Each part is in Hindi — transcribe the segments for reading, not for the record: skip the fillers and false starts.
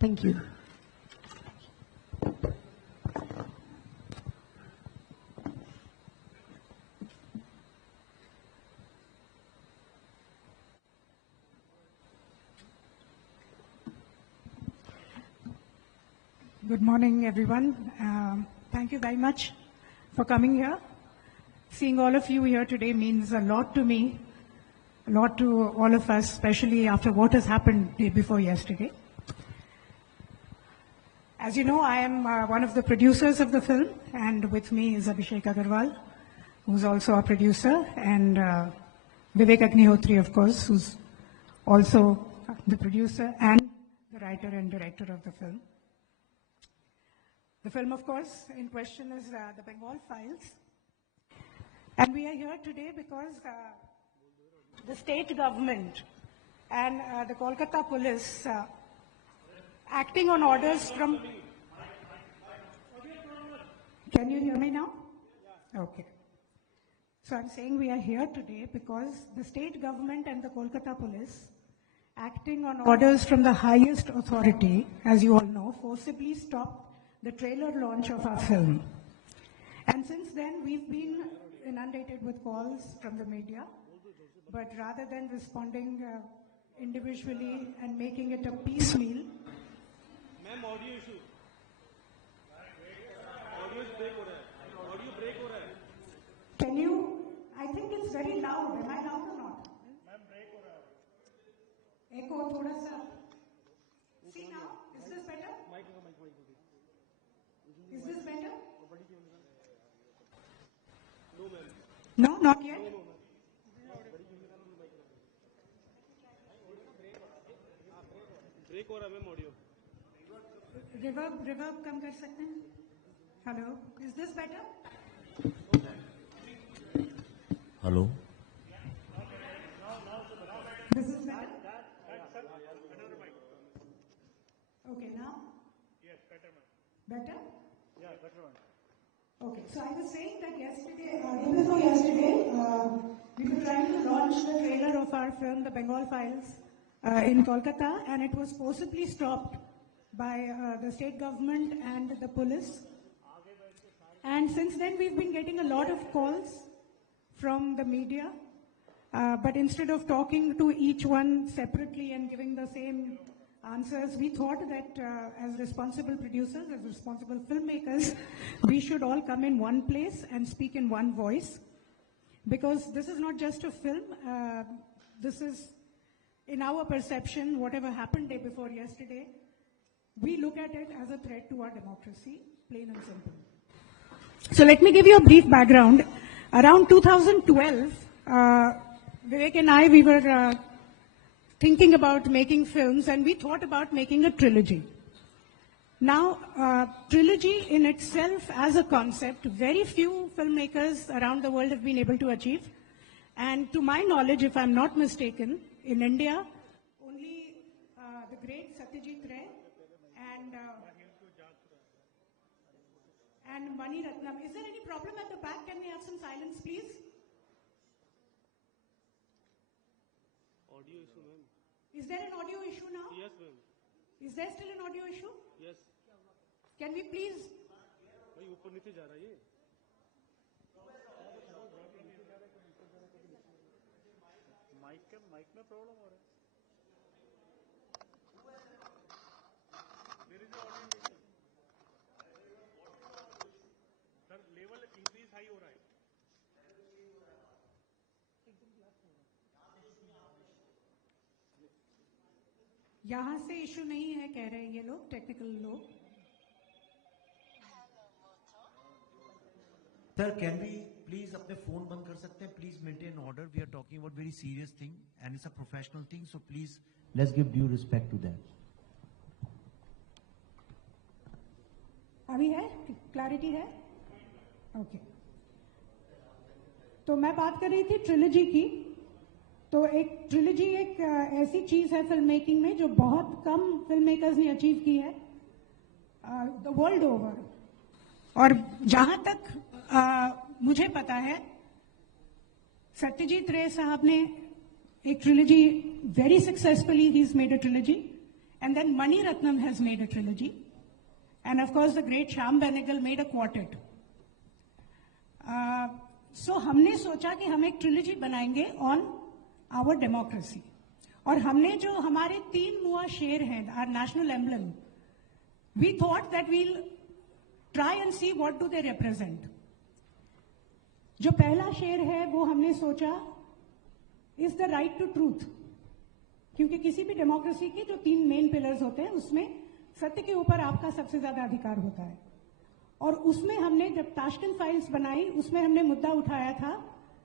Thank you. Good morning, everyone. Thank you very much for coming here. Seeing all of you here today means a lot to me, a lot to all of us, especially after what has happened day before yesterday. As you know, I am one of the producers of the film, and with me is Abhishek Agarwal, who's also a producer, and Vivek Agnihotri, of course, who's also the producer and the writer and director of the film. The film, of course, in question is the Bengal Files. And we are here today because the state government and the Kolkata police acting on orders from... Can you hear me now? Okay. So I'm saying we are here today because the state government and the Kolkata police acting on orders from the highest authority, as you all know, forcibly stopped the trailer launch of our film. And since then, we've been inundated with calls from the media, but rather than responding individually and making it a piecemeal. Ma'am, audio issue. Audio break हो रहा है. Can you, I think it's very loud. Am I loud or not? Ma'am, break हो रहा है. Echo thoda sa. See now, is this better? Is this better? No, ma'am. No, not yet. Break हो रहा है मैम audio. Reverb कम कर सकते हैं? Hello, is this better? Hello. This is better? Okay, now? Yes, better ma'am. Better? Yeah, better one. Okay, so I was saying that yesterday, day before yesterday, we were trying to launch the trailer of our film, The Bengal Files, in Kolkata, and it was forcibly stopped by the state government and the police. And since then, we've been getting a lot of calls from the media, but instead of talking to each one separately and giving the same answers, we thought that as responsible producers, as responsible filmmakers, we should all come in one place and speak in one voice. Because this is not just a film, this is, in our perception, whatever happened day before yesterday, we look at it as a threat to our democracy, plain and simple. So let me give you a brief background. Around 2012, Vivek and I, we were thinking about making films, and we thought about making a trilogy. Now, trilogy in itself as a concept, very few filmmakers around the world have been able to achieve. And to my knowledge, if I'm not mistaken, in India, only the great Satyajit Ray and Mani Ratnam. Is there any problem at the back? Can we have some silence, please? Audio issue ma'am. Is there an audio issue now? Yes ma'am. Is there still an audio issue? Yes. Can we please? भाई ऊपर नीचे जा रहा है ये. माइक में प्रॉब्लम हो रहा है. There is an audio issue. Sir level increase high हो रहा है. यहाँ से इशू नहीं है कह रहे हैं ये लोग, टेक्निकल लोग. Sir, can we please अपने phone बंद कर सकते हैं? Please maintain order. We are talking about very serious thing and it's a professional thing. So please, let's give due respect to that. अभी है? क्लैरिटी है? ओके. तो मैं बात कर रही थी ट्रिलॉजी की. तो एक ट्रिलॉजी एक ऐसी चीज है फिल्म मेकिंग में जो बहुत कम फिल्म मेकर्स ने अचीव की है द वर्ल्ड ओवर. और जहां तक मुझे पता है, सत्यजीत रे साहब ने एक trilogy very successfully he is made a trilogy And then Mani Ratnam has made a trilogy. And of course, the great Shyam Benegal made a quartet. So हमने सोचा कि हम एक ट्रिलॉजी बनाएंगे ऑन आवर डेमोक्रेसी. और हमने जो हमारे 3 मुआ शेर हैं, are national emblem, we thought that we'll try and see what do they represent. जो पहला शेर है वो हमने सोचा is the right to truth, क्योंकि किसी भी डेमोक्रेसी के जो 3 मेन पिलर्स होते हैं उसमें सत्य के ऊपर आपका सबसे ज्यादा अधिकार होता है. और उसमें हमने जब ताशकंद फाइल्स बनाई उसमें हमने मुद्दा उठाया था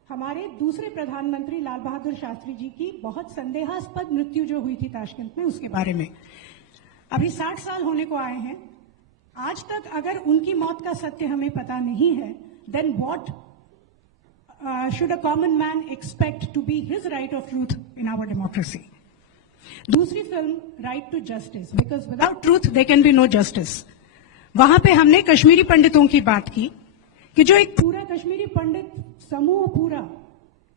हमारे दूसरे प्रधानमंत्री लाल बहादुर शास्त्री जी की बहुत संदेहास्पद मृत्यु जो हुई थी ताशकंद में, उसके बारे में. अभी 60 साल होने को आए हैं, आज तक अगर उनकी मौत का सत्य हमें पता नहीं है, then what should a common man expect to be his right of truth in our democracy? दूसरी film right to justice, because without truth there can be no justice. वहां पे हमने कश्मीरी पंडितों की बात की कि जो एक पूरा कश्मीरी पंडित समूह पूरा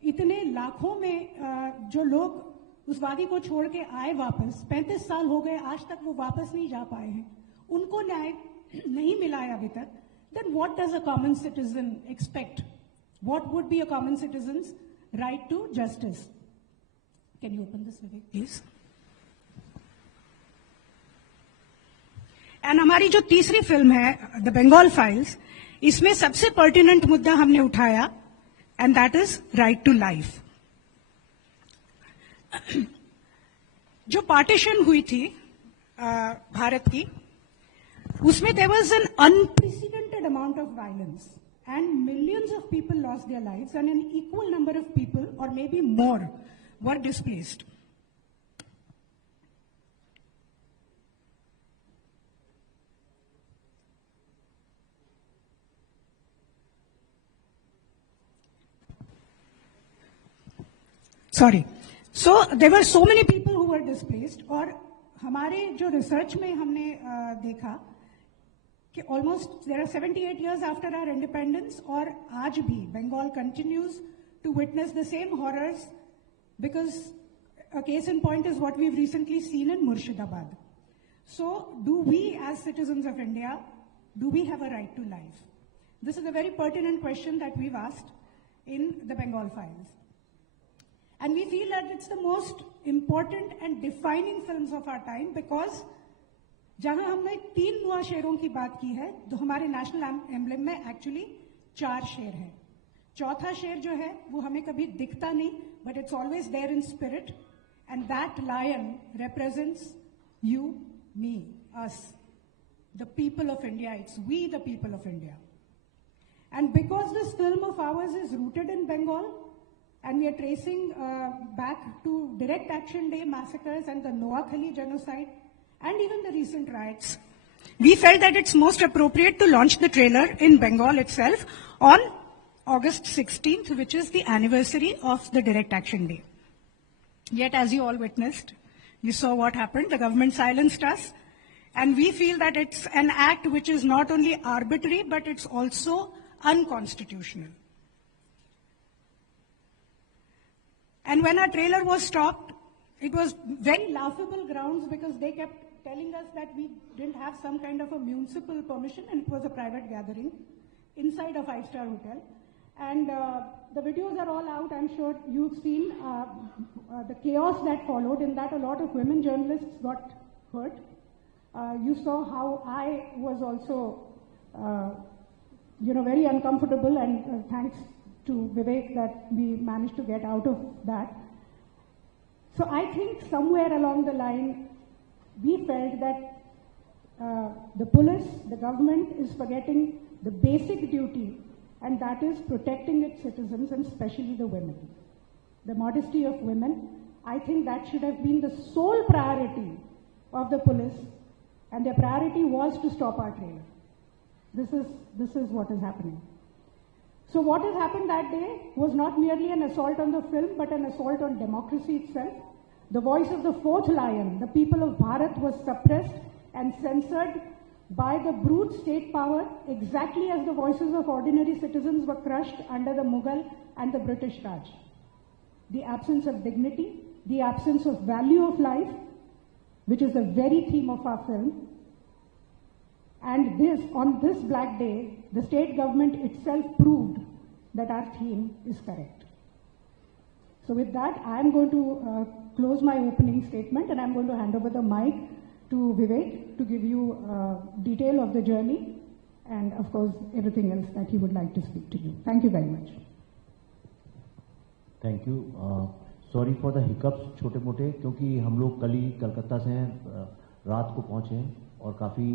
इतने लाखों में जो लोग उस वादी को छोड़ के आए वापस, 35 साल हो गए आज तक वो वापस नहीं जा पाए हैं, उनको न्याय नहीं मिला है अभी तक. Then what does a common citizen expect? What would be a common citizen's right to justice? Can you open this, Vivek, please? And हमारी जो तीसरी फिल्म है, द बंगाल फाइल्स, इसमें सबसे पर्टिनेंट मुद्दा हमने उठाया, and that is right to life. जो पार्टीशन हुई थी भारत की, उसमें there was an unprecedented amount of violence. And millions of people lost their lives, and an equal number of people, or maybe more, were displaced. Sorry. So there were so many people who were displaced. और हमारे जो रिसर्च में हमने देखा कि almost there are 78 years after our independence, और आज भी Bengal continues to witness the same horrors, because a case in point is what we've recently seen in Murshidabad. So do we as citizens of India, do we have a right to life? This is a very pertinent question that we've asked in the Bengal files. And we feel that it's the most important and defining films of our time, because जहां हमने 3 मुआ शेरों की बात की है, तो हमारे नेशनल एम्बलम में एक्चुअली 4 शेर हैं. चौथा शेर जो है वो हमें कभी दिखता नहीं, but it's always there in spirit, and that lion represents you, me, us, the people of India. It's we the people of India. And because this film of ours is rooted in Bengal, and we are tracing back to Direct Action Day massacres and the Noakhali genocide, and even the recent riots, we felt that it's most appropriate to launch the trailer in Bengal itself on August 16th, which is the anniversary of the Direct Action Day. Yet, as you all witnessed, you saw what happened. The government silenced us, and we feel that it's an act which is not only arbitrary, but it's also unconstitutional. And when our trailer was stopped, it was very laughable grounds, because they kept telling us that we didn't have some kind of a municipal permission, and it was a private gathering inside a 5-star hotel. And the videos are all out. I'm sure you've seen the chaos that followed. In that, a lot of women journalists got hurt. You saw how I was also, very uncomfortable, and thanks to Vivek that we managed to get out of that. So I think somewhere along the line, we felt that the police, the government is forgetting the basic duty, and that is protecting its citizens, and especially the women. The modesty of women, I think that should have been the sole priority of the police, and their priority was to stop our trailer. This is what is happening. So what has happened that day was not merely an assault on the film, but an assault on democracy itself. The voice of the fourth lion, the people of Bharat, was suppressed and censored by the brute state power, exactly as the voices of ordinary citizens were crushed under the Mughal and the British Raj. The absence of dignity, the absence of value of life, which is the very theme of our film. And on this Black Day, the state government itself proved that our theme is correct. So with that, I am going to close my opening statement, and I'm going to hand over the mic to Vivek to give you detail of the journey and, of course, everything else that he would like to speak to you. Thank you very much. Thank you. Sorry for the hiccups छोटे मोटे, क्योंकि हम लोग कल ही कलकत्ता से रात को पहुंचे हैं और काफ़ी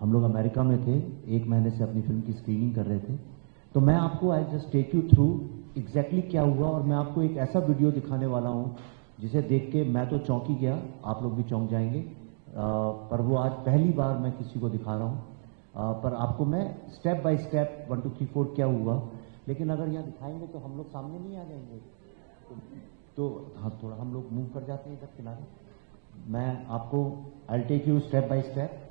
हम लोग अमेरिका में थे, 1 महीने से अपनी फिल्म की स्क्रीनिंग कर रहे थे. तो मैं आपको I just take you through exactly क्या हुआ, और मैं आपको एक ऐसा वीडियो दिखाने वाला हूं जिसे देख के मैं तो चौंक ही गया, आप लोग भी चौंक जाएंगे. पर वो आज पहली बार मैं किसी को दिखा रहा हूं, पर आपको मैं स्टेप बाय स्टेप 1 2 3 4 क्या हुआ. लेकिन अगर यहाँ दिखाएंगे तो हम लोग सामने नहीं आ जाएंगे, तो हाँ थोड़ा हम लोग मूव कर जाते हैं इधर किनारे. मैं आपको I take you step by step.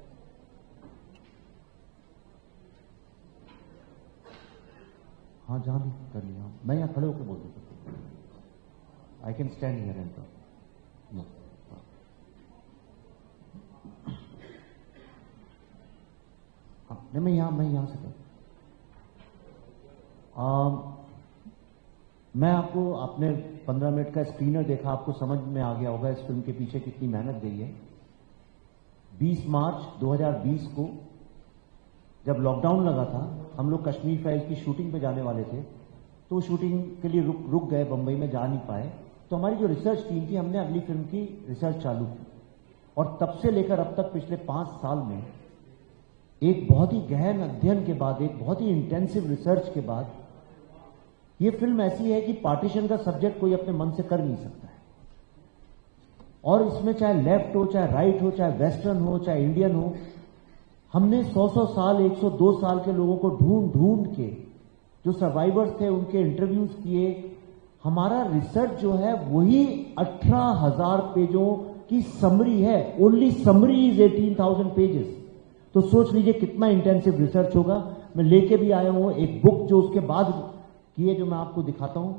हाँ जहाँ भी कर लिया, मैं यहाँ खड़े होकर बोल सकता हूँ. I can stand here and talk. हाँ नहीं, मैं यहाँ से कर. मैं आपको आपने 15 मिनट का स्क्रीनर देखा, आपको समझ में आ गया होगा इस फिल्म के पीछे कितनी मेहनत गई है. 20 मार्च 2020 को जब लॉकडाउन लगा था, हम लोग कश्मीर फाइल्स की शूटिंग पे जाने वाले थे, तो शूटिंग के लिए रुक गए, बंबई में जा नहीं पाए. तो हमारी जो रिसर्च टीम थी, हमने अगली फिल्म की रिसर्च चालू की, और तब से लेकर अब तक पिछले 5 साल में एक बहुत ही गहन अध्ययन के बाद, एक बहुत ही इंटेंसिव रिसर्च के बाद ये फिल्म ऐसी है कि पार्टीशन का सब्जेक्ट कोई अपने मन से कर नहीं सकता है. और इसमें चाहे लेफ्ट हो, चाहे राइट हो, चाहे वेस्टर्न हो, चाहे इंडियन हो, हमने 100 साल 102 साल के लोगों को ढूंढ के, जो सर्वाइवर्स थे उनके इंटरव्यूज किए. हमारा रिसर्च जो है वही 18,000 पेजों की समरी है. Only summary is 18,000 pages. तो सोच लीजिए कितना इंटेंसिव रिसर्च होगा. मैं लेके भी आया हूं एक बुक जो उसके बाद किए, जो मैं आपको दिखाता हूं.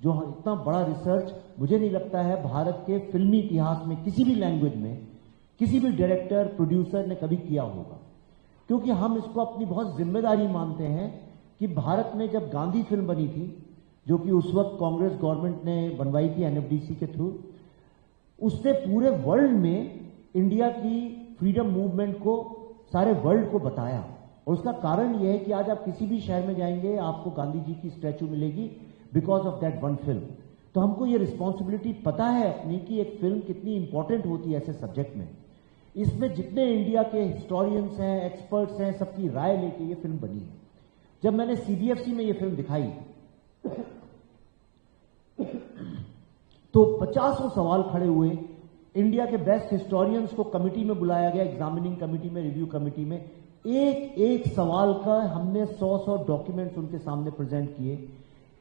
जो इतना बड़ा रिसर्च मुझे नहीं लगता है भारत के फिल्मी इतिहास में किसी भी लैंग्वेज में किसी भी डायरेक्टर प्रोड्यूसर ने कभी किया होगा. क्योंकि हम इसको अपनी बहुत जिम्मेदारी मानते हैं कि भारत में जब गांधी फिल्म बनी थी, जो कि उस वक्त कांग्रेस गवर्नमेंट ने बनवाई थी एनएफडीसी के थ्रू, उसने पूरे वर्ल्ड में इंडिया की फ्रीडम मूवमेंट को, सारे वर्ल्ड को बताया. और उसका कारण यह है कि आज आप किसी भी शहर में जाएंगे, आपको गांधी जी की स्टैचू मिलेगी, because of that one film. तो हमको ये रिस्पॉन्सिबिलिटी पता है अपनी कि एक फिल्म कितनी इंपॉर्टेंट होती है ऐसे सब्जेक्ट में. इसमें जितने इंडिया के हिस्टोरियंस हैं, एक्सपर्ट्स हैं, सबकी राय लेके ये फिल्म बनी है. जब मैंने सीबीएफसी में ये फिल्म दिखाई तो 50 सवाल खड़े हुए. इंडिया के बेस्ट हिस्टोरियंस को कमिटी में बुलाया गया, एग्जामिनिंग कमिटी में, रिव्यू कमिटी में. एक सवाल का हमने 100 डॉक्यूमेंट्स उनके सामने प्रेजेंट किए.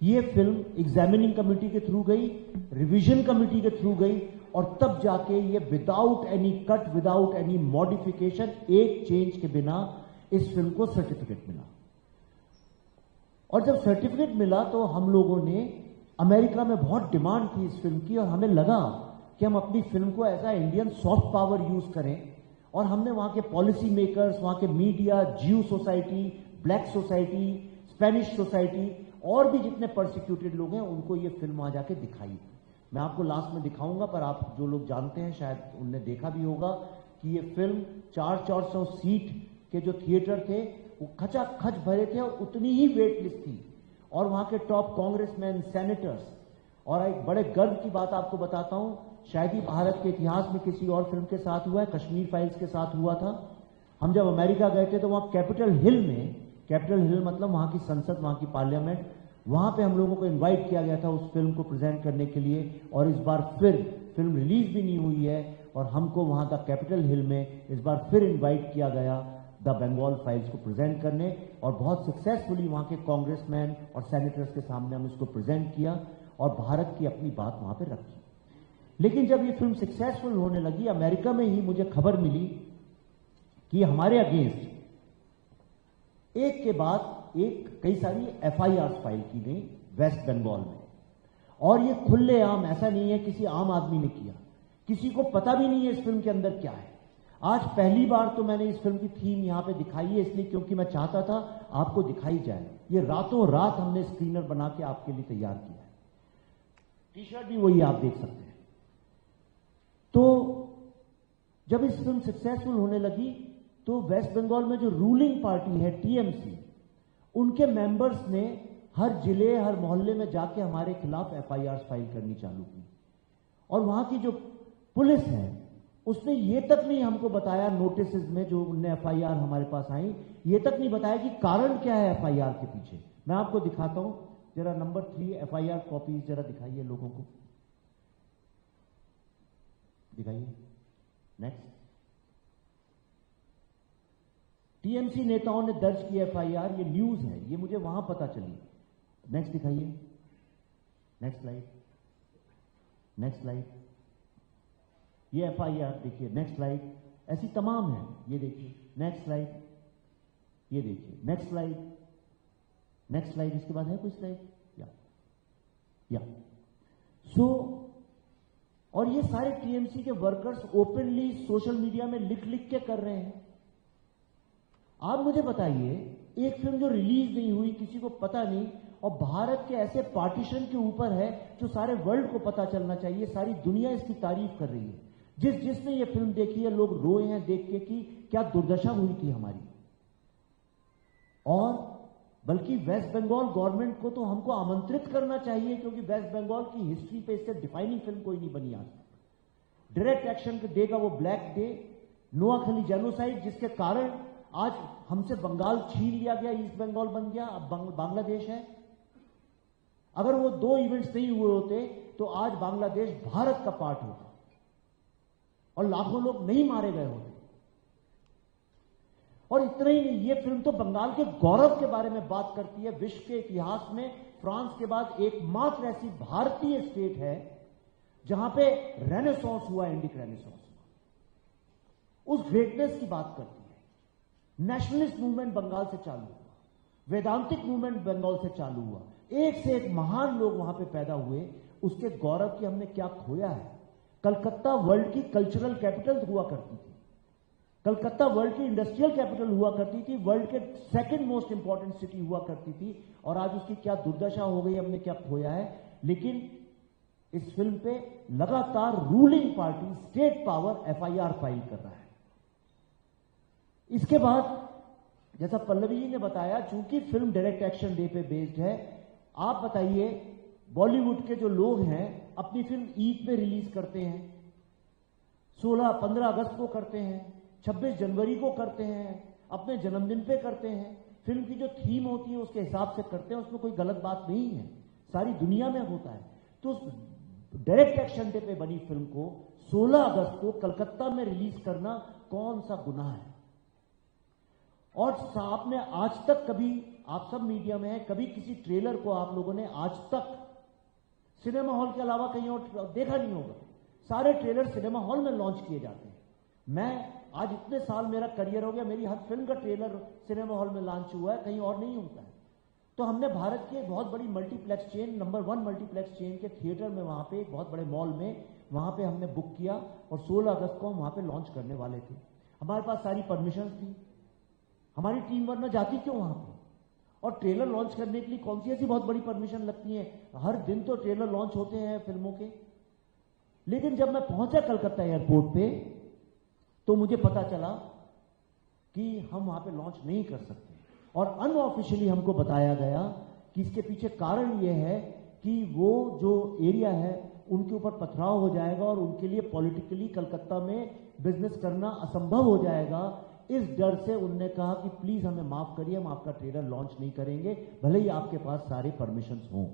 ये फिल्म एग्जामिनिंग कमिटी के थ्रू गई, रिवीजन कमिटी के थ्रू गई, और तब जाके ये without any cut, without any modification, एक चेंज के बिना इस फिल्म को सर्टिफिकेट मिला. और जब सर्टिफिकेट मिला तो हम लोगों ने, अमेरिका में बहुत डिमांड थी इस फिल्म की, और हमें लगा कि हम अपनी फिल्म को as a Indian soft power use करें. और हमने वहां के पॉलिसी मेकर्स, वहां के मीडिया, ज्यू society, black society, Spanish society, और भी जितने परसिक्यूटेड लोग हैं, उनको ये फिल्म वहां जाके दिखाई. मैं आपको लास्ट में दिखाऊंगा, पर आप जो लोग जानते हैं शायद उनने देखा भी होगा कि ये फिल्म 400 सीट के जो थिएटर थे वो खचाखच भरे थे, और उतनी ही वेट लिस्ट थी. और वहां के टॉप कांग्रेसमैन, सेनेटर्स. और एक बड़े गर्व की बात आपको बताता हूं, शायद ही भारत के इतिहास में किसी और फिल्म के साथ हुआ है, कश्मीर फाइल्स के साथ हुआ था. हम जब अमेरिका गए थे तो वहां कैपिटल हिल में, कैपिटल हिल मतलब वहां की संसद, वहां की पार्लियामेंट, वहां पे हम लोगों को इनवाइट किया गया था उस फिल्म को प्रेजेंट करने के लिए. और इस बार फिर फिल्म रिलीज भी नहीं हुई है, और हमको वहां का कैपिटल हिल में इस बार फिर इन्वाइट किया गया द बंगाल फाइल्स को प्रेजेंट करने. और बहुत सक्सेसफुली वहां के कांग्रेसमैन और सेनेटर्स के सामने हम इसको प्रेजेंट किया, और भारत की अपनी बात वहां पे रखी. लेकिन जब ये फिल्म सक्सेसफुल होने लगी, अमेरिका में ही मुझे खबर मिली कि हमारे अगेंस्ट एक के बाद एक कई सारी एफआईआर फाइल की गई वेस्ट बंगाल में. और ये खुलेआम, ऐसा नहीं है किसी आम आदमी ने किया, किसी को पता भी नहीं है इस फिल्म के अंदर क्या है। आज पहली बार तो मैंने इस फिल्म की थीम यहां पे दिखाई है, इसलिए क्योंकि मैं चाहता था आपको दिखाई जाए। ये रातों रात हमने स्क्रीनर बना के आपके लिए तैयार किया है। टी शर्ट भी वही आप देख सकते हैं। तो जब इस फिल्म सक्सेसफुल होने लगी तो वेस्ट बंगाल में जो रूलिंग पार्टी है टीएमसी, उनके मेंबर्स ने हर जिले हर मोहल्ले में जाके हमारे खिलाफ एफआईआर फाइल करनी चालू की। और वहां की जो पुलिस है उसने ये तक नहीं हमको बताया, नोटिस में जो उनने एफआईआर हमारे पास आई, ये तक नहीं बताया कि कारण क्या है एफआईआर के पीछे। मैं आपको दिखाता हूं, जरा नंबर 3 एफआईआर कॉपीज जरा दिखाइए लोगों को, दिखाइए। नेक्स्ट। टीएमसी नेताओं ने दर्ज की एफआईआर, ये न्यूज है, ये मुझे वहां पता चली। नेक्स्ट दिखाइए, नेक्स्ट स्लाइड, नेक्स्ट स्लाइड। ये एफआईआर देखिए, नेक्स्ट स्लाइड। ऐसी तमाम है, ये देखिए, नेक्स्ट स्लाइड, ये देखिए, नेक्स्ट स्लाइड, नेक्स्ट स्लाइड। इसके बाद है कोई स्लाइड? या सो और ये सारे टीएमसी के वर्कर्स ओपनली सोशल मीडिया में लिख लिख के कर रहे हैं। आप मुझे बताइए, एक फिल्म जो रिलीज नहीं हुई, किसी को पता नहीं, और भारत के ऐसे पार्टीशन के ऊपर है जो सारे वर्ल्ड को पता चलना चाहिए, सारी दुनिया इसकी तारीफ कर रही है। जिसने ये फिल्म देखी है, लोग रोए हैं देख के कि क्या दुर्दशा हुई थी हमारी। और बल्कि वेस्ट बंगाल गवर्नमेंट को तो हमको आमंत्रित करना चाहिए, क्योंकि वेस्ट बंगाल की हिस्ट्री पे इससे डिफाइनिंग फिल्म कोई नहीं बनी आज तक। डायरेक्ट एक्शन डे का वो ब्लैक डे, नोआखली जेनोसाइड, जिसके कारण आज हमसे बंगाल छीन लिया गया, ईस्ट बंगाल बन गया, अब बांग्लादेश है। अगर वो 2 इवेंट्स नहीं हुए होते तो आज बांग्लादेश भारत का पार्ट होता और लाखों लोग नहीं मारे गए होते। और इतना ही नहीं, ये फिल्म तो बंगाल के गौरव के बारे में बात करती है। विश्व के इतिहास में फ्रांस के बाद एकमात्र ऐसी भारतीय स्टेट है जहां पे रेनेसांस हुआ, इंडिक रेनेसांस हुआ, उस ग्रेटनेस की बात करती है। नेशनलिस्ट मूवमेंट बंगाल से चालू हुआ, वेदांतिक मूवमेंट बंगाल से चालू हुआ, एक से एक महान लोग वहां पे पैदा हुए। उसके गौरव की हमने क्या खोया है। कलकत्ता वर्ल्ड की कल्चरल कैपिटल हुआ करती थी, कलकत्ता वर्ल्ड की इंडस्ट्रियल कैपिटल हुआ करती थी, वर्ल्ड के सेकंड मोस्ट इंपॉर्टेंट सिटी हुआ करती थी, और आज उसकी क्या दुर्दशा हो गई, हमने क्या खोया है। लेकिन इस फिल्म पे लगातार ruling party state power FIR file कर रहा है। इसके बाद जैसा पल्लवी जी ने बताया, चूंकि फिल्म डायरेक्ट एक्शन डे पे बेस्ड है, आप बताइए बॉलीवुड के जो लोग हैं अपनी फिल्म ईद पे रिलीज करते हैं, 16-15 अगस्त को करते हैं, 26 जनवरी को करते हैं, अपने जन्मदिन पे करते हैं। फिल्म की जो थीम होती है उसके हिसाब से करते हैं, उसमें कोई गलत बात नहीं है, सारी दुनिया में होता है। तो डायरेक्ट एक्शन डे पे बनी फिल्म को 16 अगस्त को कलकत्ता में रिलीज करना कौन सा गुनाह है। और आपने आज तक कभी, आप सब मीडिया में है, कभी किसी ट्रेलर को आप लोगों ने आज तक सिनेमा हॉल के अलावा कहीं और देखा नहीं होगा। सारे ट्रेलर सिनेमा हॉल में लॉन्च किए जाते हैं। मैं आज इतने साल मेरा करियर हो गया, मेरी हर फिल्म का ट्रेलर सिनेमा हॉल में लॉन्च हुआ है, कहीं और नहीं होता है। तो हमने भारत की एक बहुत बड़ी multiplex chain, number 1 multiplex chain के थिएटर में, वहां पे एक बहुत बड़े मॉल में, वहां पे हमने बुक किया और 16 अगस्त को हम वहां पे लॉन्च करने वाले थे। हमारे पास सारी परमिशन थी, हमारी टीम वरना जाती क्यों वहां पे। और ट्रेलर लॉन्च करने के लिए कौन सी ऐसी बहुत बड़ी परमिशन लगती है, हर दिन तो ट्रेलर लॉन्च होते हैं फिल्मों के। लेकिन जब मैं पहुंचा कलकत्ता एयरपोर्ट पे तो मुझे पता चला कि हम वहां पे लॉन्च नहीं कर सकते, और अनऑफिशियली हमको बताया गया कि इसके पीछे कारण यह है कि वो जो एरिया है उनके ऊपर पथराव हो जाएगा और उनके लिए पॉलिटिकली कलकत्ता में बिजनेस करना असंभव हो जाएगा। इस डर से उनने कहा कि प्लीज हमें माफ करिए, हम आपका ट्रेलर लॉन्च नहीं करेंगे, भले ही आपके पास सारे परमिशंस हों।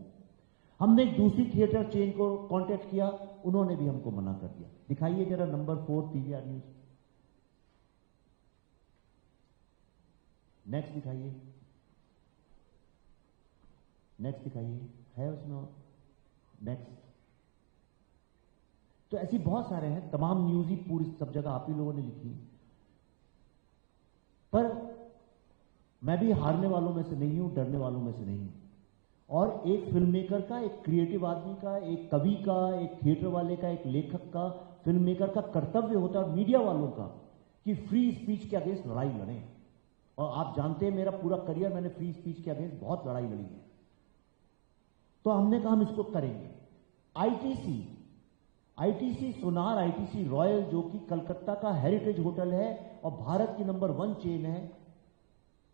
हमने एक दूसरी थिएटर चेन को कांटेक्ट किया, उन्होंने भी हमको मना कर दिया। दिखाइए जरा नंबर 4 पीवीआर न्यूज, नेक्स्ट दिखाइए, नेक्स्ट दिखाइए, है उसमें नेक्स्ट। तो ऐसी बहुत सारे हैं, तमाम न्यूज ही पूरी सब जगह आप ही लोगों ने लिखी। पर मैं भी हारने वालों में से नहीं हूं, डरने वालों में से नहीं हूं। और एक फिल्म मेकर का, एक क्रिएटिव आदमी का, एक कवि का, एक थिएटर वाले का, एक लेखक का फिल्म मेकर का कर्तव्य होता है और मीडिया वालों का कि फ्री स्पीच के अगेंस्ट लड़ाई लड़ें। और आप जानते हैं मेरा पूरा करियर मैंने फ्री स्पीच के अगेंस्ट बहुत लड़ाई लड़ी है। तो हमने कहा हम इसको करेंगे। आईटीसी सोनार, आईटीसी रॉयल, जो कि कलकत्ता का हेरिटेज होटल है और भारत की नंबर 1 चेन है,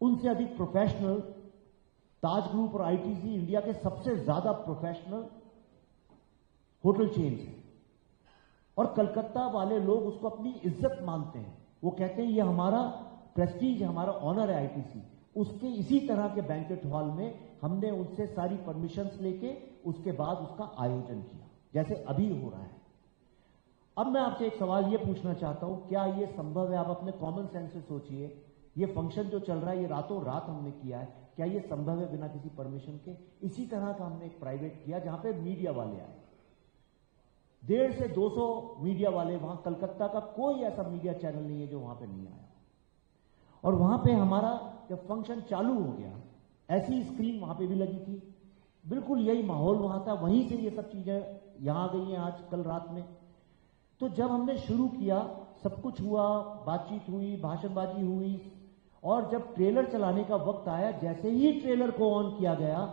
उनसे अधिक प्रोफेशनल ताज ग्रुप और आईटीसी इंडिया के सबसे ज्यादा प्रोफेशनल होटल चेन्स हैं। और कलकत्ता वाले लोग उसको अपनी इज्जत मानते हैं। वो कहते हैं ये हमारा प्रेस्टीज, हमारा ऑनर है आईटीसी। उसके इसी तरह के बैंकेट हॉल में हमने उनसे सारी परमिशंस लेके उसके बाद उसका आयोजन किया, जैसे अभी हो रहा है। अब मैं आपसे एक सवाल ये पूछना चाहता हूं, क्या ये संभव है? आप अपने कॉमन सेंस से सोचिए, ये फंक्शन जो चल रहा है ये रातों रात हमने किया है, क्या ये संभव है बिना किसी परमिशन के? इसी तरह का हमने एक प्राइवेट किया जहां पे मीडिया वाले आए, 150 से 200 मीडिया वाले। वहां कलकत्ता का कोई ऐसा मीडिया चैनल नहीं है जो वहां पे नहीं आया। और वहां पे हमारा जब फंक्शन चालू हो गया, ऐसी स्क्रीन वहां पे भी लगी थी, बिल्कुल यही माहौल वहां था, वहीं से ये सब चीजें यहां आ गई हैं आज कल रात में। तो जब हमने शुरू किया, सब कुछ हुआ, बातचीत हुई, भाषणबाजी हुई, और जब ट्रेलर चलाने का वक्त आया, जैसे ही ट्रेलर को ऑन किया गया